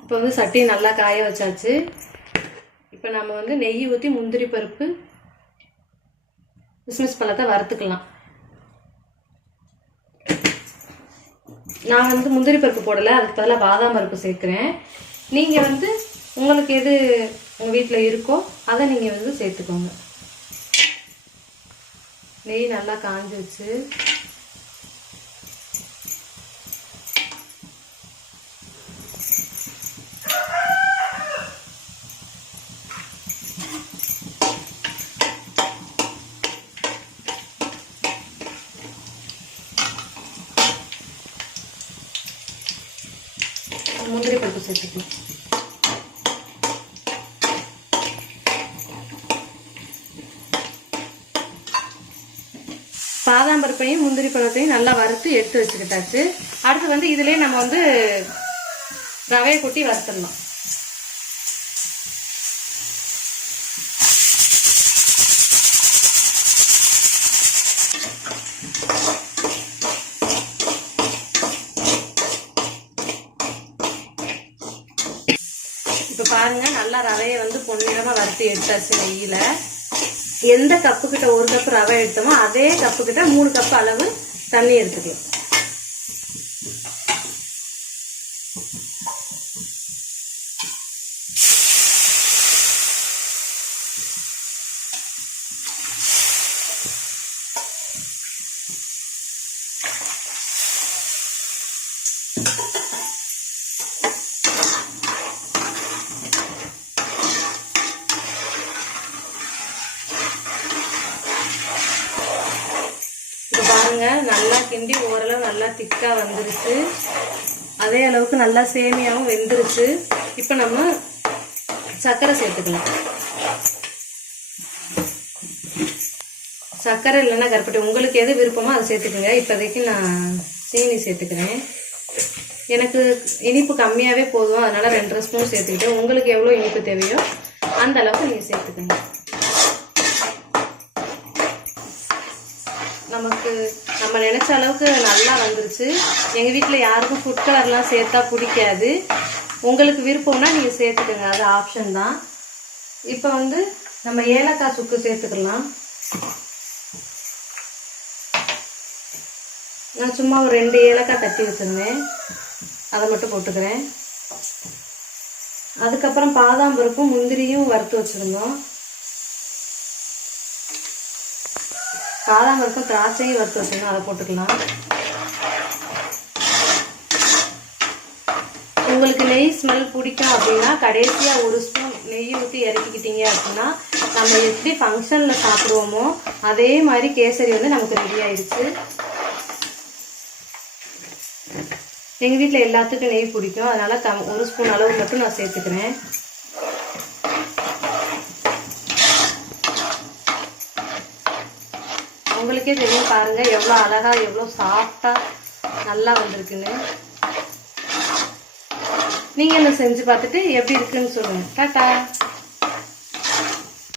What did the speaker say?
இப்போ வந்து சட்டியை நல்லா காய வச்சாச்சு. இப்போ நம்ம வந்து நெய் ஊற்றி முந்திரி பருப்பு கிஸ்மிஸ் பழத்தை வறுத்துக்கலாம். நான் வந்து முந்திரி பருப்பு போடலை அதுக்கு பதிலாக பாதாம் பருப்பு சேர்க்குறேன். நீங்கள் வந்து உங்களுக்கு எது உங்கள் வீட்டில் இருக்கோ அதை நீங்கள் வந்து சேர்த்துக்கோங்க. நெய் நல்லா காஞ்சிருச்சு. முந்திரி பருப்பு சேர்த்துக்கலாம். பாதாம் பருப்பையும் முந்திரி பழத்தையும் நல்லா வறுத்து எடுத்து வச்சுக்கிட்டாச்சு. அடுத்து வந்து இதுலயே நம்ம வந்து ரவையை கொட்டி வறுத்துடலாம் பாருங்க நல்லா ரவையை வந்து பொன்னிறமா வறுத்து எடுத்தாச்சு நெய்யில. எந்த கப்பு கிட்ட ஒரு கப் ரவை எடுத்தோமோ அதே கப்பு கிட்ட மூணு கப்பு அளவு தண்ணி எடுத்துக்கலாம். you பாருங்க நல்லா கிண்டி ஓரளவு நல்லா திக்காக வந்துருச்சு. அதே அளவுக்கு நல்லா சேமியாவும் வெந்துருச்சு. இப்போ நம்ம சர்க்கரை சேர்த்துக்கலாம். சர்க்கரை இல்லைன்னா கருப்பட்டி உங்களுக்கு எது விருப்பமோ அதை சேர்த்துக்கோங்க. இப்போதைக்கு நான் சீனி சேர்த்துக்கிறேன். எனக்கு இனிப்பு கம்மியாகவே போதும் அதனால் ரெண்டரை ஸ்பூன் சேர்த்துக்கிட்டேன் உங்களுக்கு எவ்வளோ இனிப்பு தேவையோ அந்த அளவுக்கு நீங்கள் சேர்த்துக்கோங்க நமக்கு நம்ம நினச்ச அளவுக்கு நல்லா வந்துருச்சு. எங்கள் வீட்டில் யாருக்கும் ஃபுட் கலர்லாம் சேர்த்தா பிடிக்காது. உங்களுக்கு விருப்பம்னா நீங்கள் சேர்த்துக்கோங்க. அது ஆப்ஷன் தான். இப்போ வந்து நம்ம ஏலக்காய் சுக்கு சேர்த்துக்கலாம். நான் சும்மா ஒரு ரெண்டு ஏலக்காய் தட்டி வச்சிருந்தேன். அதை மட்டும் போட்டுக்கிறேன். அதுக்கப்புறம் பாதாம் பருப்பும் முந்திரியும் வறுத்து வச்சிருந்தோம். பாதாம் பருப்பும் திராட்சையும் வறுத்து வச்சிருந்தோம் அதை போட்டுக்கலாம். உங்களுக்கு நெய் ஸ்மெல் பிடிக்கும் அப்படின்னா கடைசியாக ஒரு ஸ்பூன் நெய் ஊற்றி இறக்கிக்கிட்டீங்க அப்படின்னா நம்ம எப்படி ஃபங்க்ஷனில் சாப்பிடுவோமோ அதே மாதிரி கேசரி வந்து நமக்கு ரெடி ஆயிடுச்சு. எங்கள் வீட்டில் எல்லாத்துக்கும் நெய் பிடிக்கும். அதனால் கம் ஒரு ஸ்பூன் அளவு மட்டும் நான் சேர்த்துக்கிறேன். உங்களுக்கே தெரியும் பாருங்க எவ்வளோ அழகா எவ்வளோ சாஃப்டா நல்லா வந்திருக்குன்னு. நீங்க என்ன செஞ்சு பார்த்துட்டு எப்படி இருக்குன்னு சொல்லுங்க. டாட்டா.